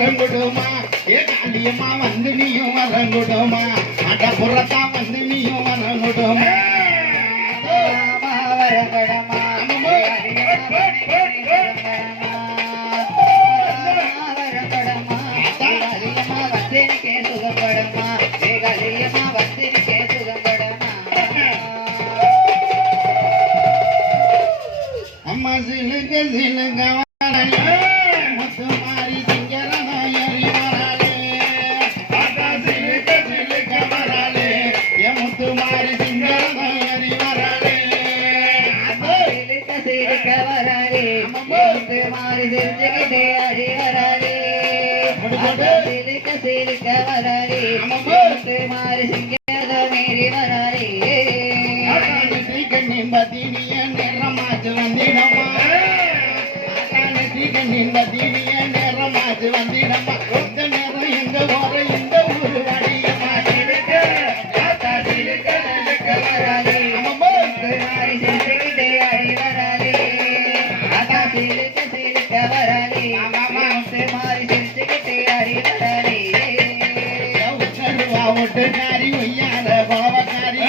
வரங்குடுமா ஏ காளியம்மா வந்து நீயும் வரங்குடுமா அட புறத்தா வந்து நீயும் வரங்குடுமா அம்மா சிலுங்க சிலுக்க வராளே மாறி சிரிச்சுக்கிட்டே அடி வராளே சிலுக்க சிலுக்க வராளே மாறி சிங்காத மீறி வராளே அக்கானத்தி கண்ணின் பத்தினிய நேரமாச்சு நேரமாச்சு வந்திடம்மா. இந்த நேரம் எங்க போற இந்த உத்தரவா ஒட்டுக்காரி ஒய்யார கோவக்காரி